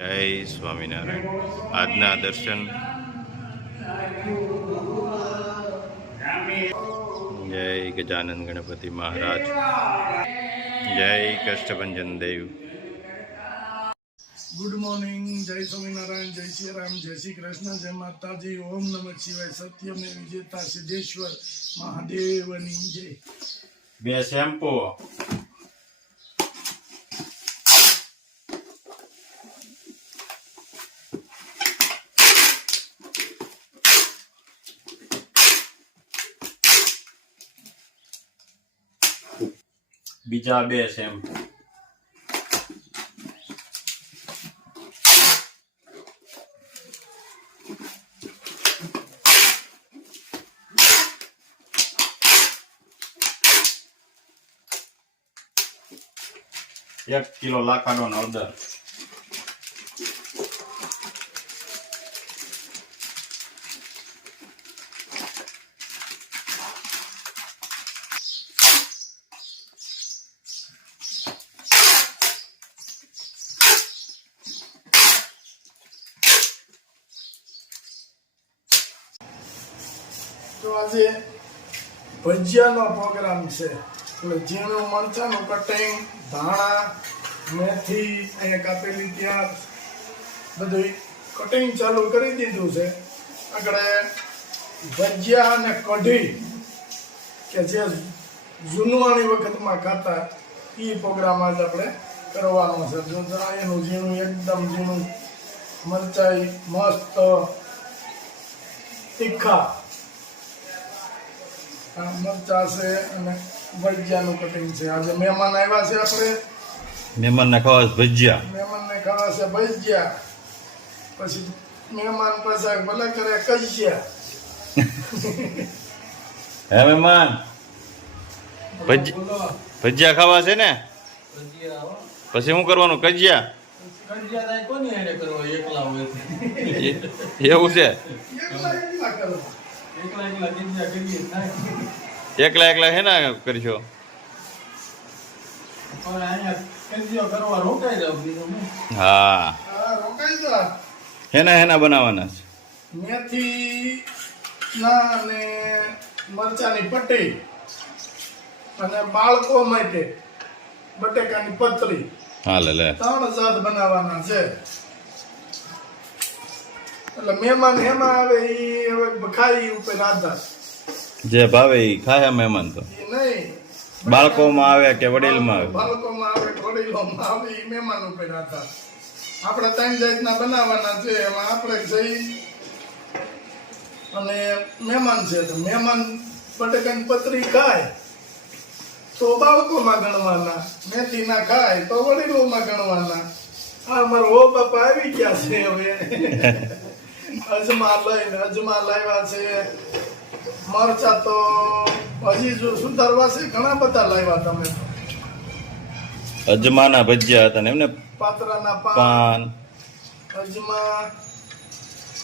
જય સ્વામિનારાયણ. આજના દર્શન જય ગજાનંદ ગણપતિ મહારાજ, જય કષ્ટભંજન દેવ. ગુડ મોર્નિંગ, જય સ્વામિનારાયણ, જય શ્રી રામ, જય શ્રી કૃષ્ણ, જય માતાજી, ઓમ નમઃ શિવાય, સત્યમે વિજેતા સિદ્ધેશ્વર મહાદેવની જય. બે શેમ્પુ, બીજા બે શેમ્પુ, એક કિલો લાકાડો નો હળદર, તો આજે ભજીયાનો પ્રોગ્રામ છે. એટલે ઝીણું મરચાનું કટિંગ, ધાણા, મેથી અહીંયા કાપેલી, ત્યાં બધું કટિંગ ચાલુ કરી દીધું છે. આગળ ભજીયા અને કઢી કે જે જૂનવાણી વખતમાં ખાતા એ પ્રોગ્રામ આજે આપણે કરવાનો છે. એનું ઝીણું, એકદમ ઝીણું મરચાઈ, મસ્ત તીખા મરચા છે અને ભજીયાનું કટિંગ છે. આજે મહેમાન આવ્યા છે, આપણે મહેમાનને ખાવા ભજીયા, મહેમાનને ખાવા છે ભજીયા. પછી મહેમાન પાછા ભલે કરે કજિયા. હે મહેમાન, ભજીયા ખાવા છે ને? પછી શું કરવાનું? કજિયા એવું છે? એકલા એકલા હે ને કરશો? હા, હેના હેના બનાવવાના છે? મેથી ના અને મરચાની પટ્ટી અને બાળકો માટે બટેકાની પતરી, હા લે 3 જાત બનાવવાના છે. એટલે મહેમાન હેમાં આવે એ હવે ખાઈ ઉપર આધાર, જે ભાવે એ ખાય મહેમાન. તો એ નહીં બાળકોમાં આવે કે વડીલમાં આવે? બાળકોમાં આવે કે વડીલોમાં આવે એ મહેમાન ઉપર આધાર. આપણે 3 જાતના બનાવવાના છે. એમાં આપણે જઈ અને મહેમાન છે તો મહેમાન બટેકાની પતરી ખાય તો બાળકોમાં ગણવાના, મેથી ના ખાય તો વડીલોમાં ગણવાના. આ મારો ઓ બાપા આવી ગયા છે. હવે અજમા લાવ્યા છે. મરચા તો હજી જો સુધારવા છે, ઘણા બધા લાવ્યા તમે. અજમાના ભજીયા હતા ને એમને? પાત્રાના પાન,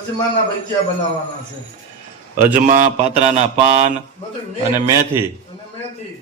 અજમાના ભજીયા બનાવવાના છે. અજમા, પાત્રાના પાન બધું અને મેથી,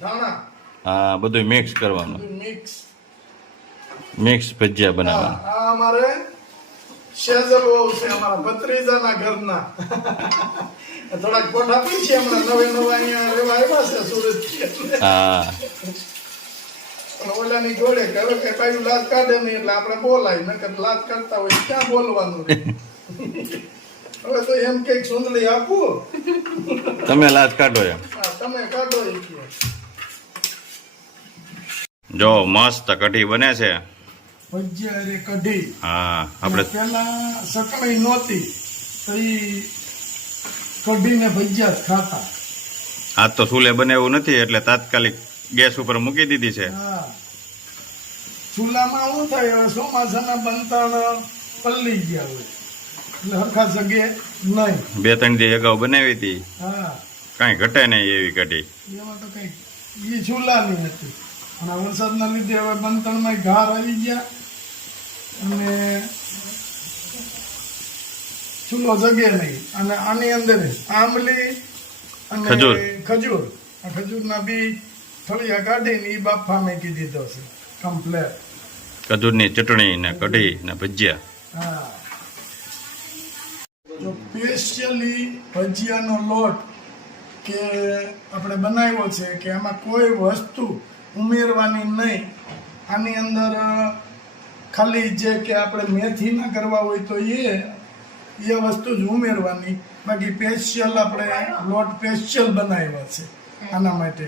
ધાણા, હા બધું મિક્સ કરવાનું. મિક્સ ભજીયા બનાવવાના. આ અમારે શેઝલ વહુ છે, અમારા ભત્રીજાના ઘરના. થોડાક કોઠા પી છે હમણાં, નવા અહીંયા રહેવા આવ્યા છે સુરત. હા, પણ ઓલાની જોડે કે હવે કે પાછું લાજ કાઢે નહીં એટલે આપણે બોલાય, નકર લાજ કરતા હોય ક્યાં બોલવાનું. હવે તો એમ કઈક સુંદરી આપવું, તમે લાજ કાઢો એમ. હા તમે કાઢો એ કે. જો મસ્ત કઢી બને છે. ભજીયા રે કઢી. હા, આપણે પેલા સકડી નહોતી તો ઈ કઢીને ભજીયા જ ખાતા. આજ તો ચૂલે બને એવું નથી એટલે તાત્કાલિક ગેસ ઉપર મૂકી દીધી છે. હા, ચૂલામાં શું થાય, હવે ચોમાસાના બંતણ પલ્લી ગયા હોય એટલે હરખા જગે નહીં. 2-3 દી અગાઉ બનાવી હતી, હા, કાંઈ ઘટે નહીં એવી કઢી. એમાં તો કઈ એ ચૂલાની હતી. અને આ વરસાદના લીધે હવે બંતણમાં ઘાર આવી ગયા અને ચૂલો જગે નહીં. અને આની અંદર આંબલી અને ખજૂર, ખજૂરના બી ફળિયા કાઢીને એ બાફા મેકી દીધો છે કમ્પ્લેટ. ખજૂરની ચટણી ને કઢી ને ભજીયા. હા જો સ્પેશિયલી ભજીયાનો લોટ કે આપણે બનાવ્યો છે કે એમાં કોઈ વસ્તુ ઉમેરવાની નહીં. આની અંદર ખાલી જે કે આપણે મેથી ના કરવા હોય તો એ વસ્તુ જ ઉમેરવાની. બાકી સ્પેશિયલ આપણે લોટ સ્પેશિયલ બનાવ્યા છે આના માટે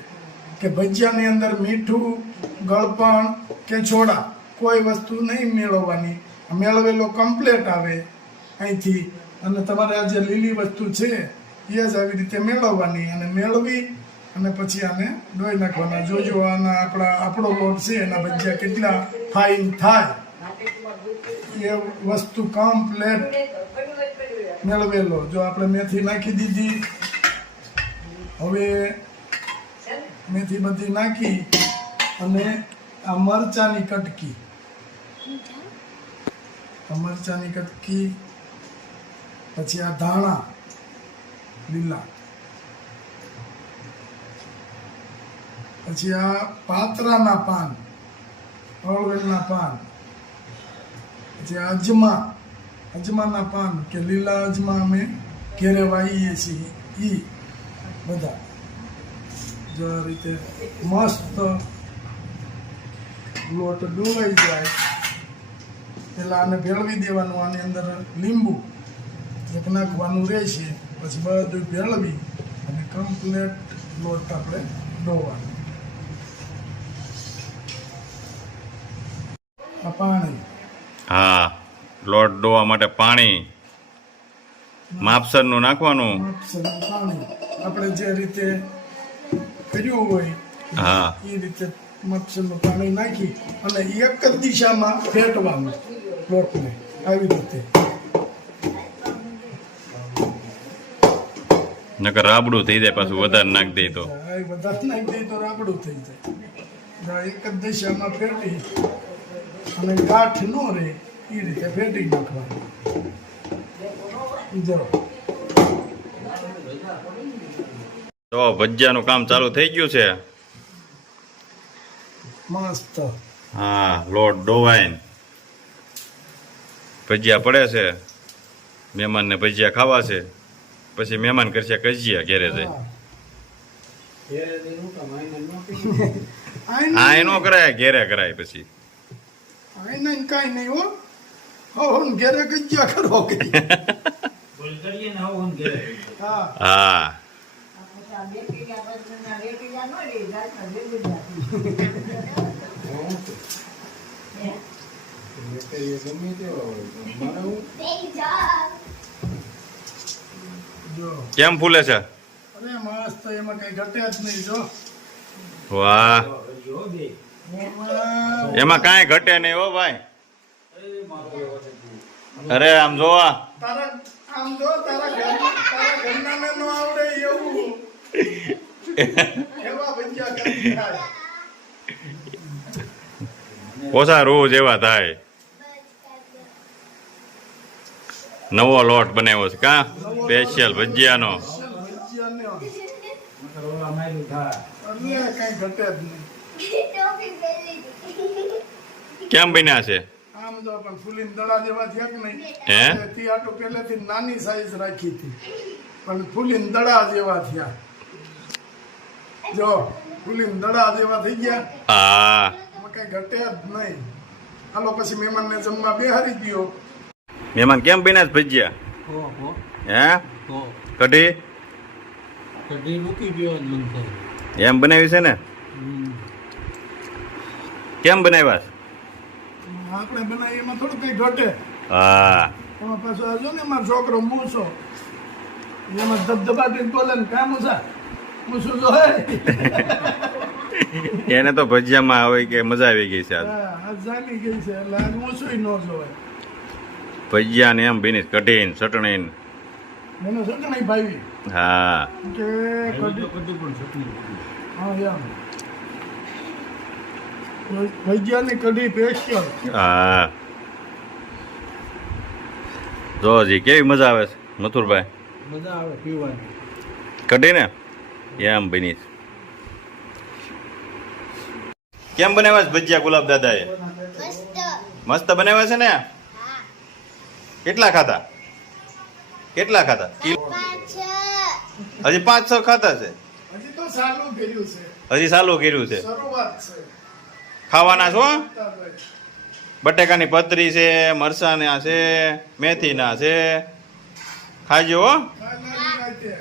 કે ભજીયાની અંદર મીઠું, ગળપણ કે સોડા કોઈ વસ્તુ નહીં મેળવવાની. મેળવેલો કમ્પ્લેટ આવે અહીંથી અને તમારે આ જે લીલી વસ્તુ છે એ જ આવી રીતે મેળવવાની અને મેળવી અને પછી આને ધોઈ નાખવાના. જોજો આપણો લોટ છે એના ભજીયા કેટલા ફાઇન થાય એ વસ્તુ કમ્પ્લેટ મેળવેલો. જો આપણે મેથી નાખી દીધી, હવે મેથી બધી નાખી અને આ મરચાની કટકી, પછી આ ધાણા લીલા, પછી આ પાત્રાના પાન, અળવેલના પાન, પછી અજમાના પાન કે લીલા અજમા અમે ઘેરે વાવીએ છીએ એ બધા. જો આ રીતે મસ્ત લોટ ડોવાઈ જાય પેલા આને ભેળવી દેવાનું. આની અંદર લીંબુ એક નાખવાનું રહેશે. પછી બધું ભેળવી અને કમ્પ્લેટ લોટ આપણે ડોવાનો. આ પાણી, હા, લોટ ડોવા માટે પાણી માપસરનું નાખવાનું. પાણી આપણે જે રીતે કર્યું હોય હા, એ રીતે મગસરનું પાણી નાખી અને એક જ દિશામાં ફેટવાનું લોટને આવી રીતે. નકર રાબડું થઈ જાય પાછું વધારે નાખ દે તો. વધારે નાખી દઈએ તો રાબડું થઈ જાય. એક જ દિશામાં ફેટી અને ગાંઠ ન રહે એ રીતે ફેટી નાખવાનું. જો તો ભજીયાનું કામ ચાલુ થઈ ગયું છે. મસ્ત હા, લોટ ડોવાઈને ભજીયા પડે છે. મહેમાનને ભજીયા ખાવા છે. પછી મહેમાન કરશે કજિયા ઘેરે જાય. હા, એનો કરાય, ઘેરે કરાય. પછી નહીં કાંઈ નહીં હો. હો ઘેરે ગજ્યા કરો કે હા હા, જો કેમ ફૂલે છે? અરે મસ્ત, એમાં કઈ ઘટે જ નહીં. જો વાહ, એમાં એમાં કાંઈ ઘટે નહીં હો ભાઈ. અરે આમ જોવા, તારા આમ જો તારા ઘરનાને ન આવડે એવું એવા ભજીયા કરી ખાય. ઓછા રોજ એવા થાય. નવો લોટ બનાવ્યો છે કા, સ્પેશિયલ ભજીયાનો. ભજીયાને કઈ ઘટે જ નહીં. કેમ બન્યા છે? આમ જો પણ ફૂલીને દડા જેવા થયા કે નહીં. હે? થી આટલું પહેલેથી નાની સાઈઝ રાખી હતી પણ ફૂલીને દડા જેવા થયા. જો ફૂલીને દડા જેવા થઈ ગયા. હા, એમાં કઈ ઘટે જ નહીં. હાલો પછી મહેમાનને જમવા બેહારી દ્યો. મહેમાન કેમ બન્યા છે ભજીયા? હે, કઢી એમ બનાવી છે ને? કેમ બનાવ્યા છે? આપણે બનાવીએ એમાં થોડું કઈ ઘટે. હા, એમાં પાછું આ જો ને મારો છોકરો મૂસો એમાં ધબધબાટી બોલે ને કામ મૂસા મૂસું જો હે. એને તો ભજીયામાં હોય કે મજા આવી ગઈ છે આજ. હા, આજ જામી ગઈ છે એટલે આજ મૂસું ન જોવાય. ભજીયા ને એમ બની કઢી ને ચટણી ને. મને ચટણી ભાવી હા, કે કઢી. હા એમ ભજીયાની કઢી સ્પેશિયલ. હા, જો હજી કેવી મજા આવે છે મથુરભાઈ? મજા આવે પીવાની. કઢી ને એમ બની છે. કેમ બનાવ્યા છે ભજીયા ગુલાબ દાદાએ? મસ્ત બનાવ્યા છે ને કેટલા ખાધા કેટલા ખાધા હજી 5-6 ખાધા છે હજી તો ચાલુ કર્યું છે, હજી ચાલુ કર્યું છે શરૂઆત છે. ખાવાના છો ભાઈ, બટેકાની પતરી છે મરસાના છે મેથીના છે ખાજો હો ખાઈ નાખી રાતે.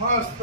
મસ્ત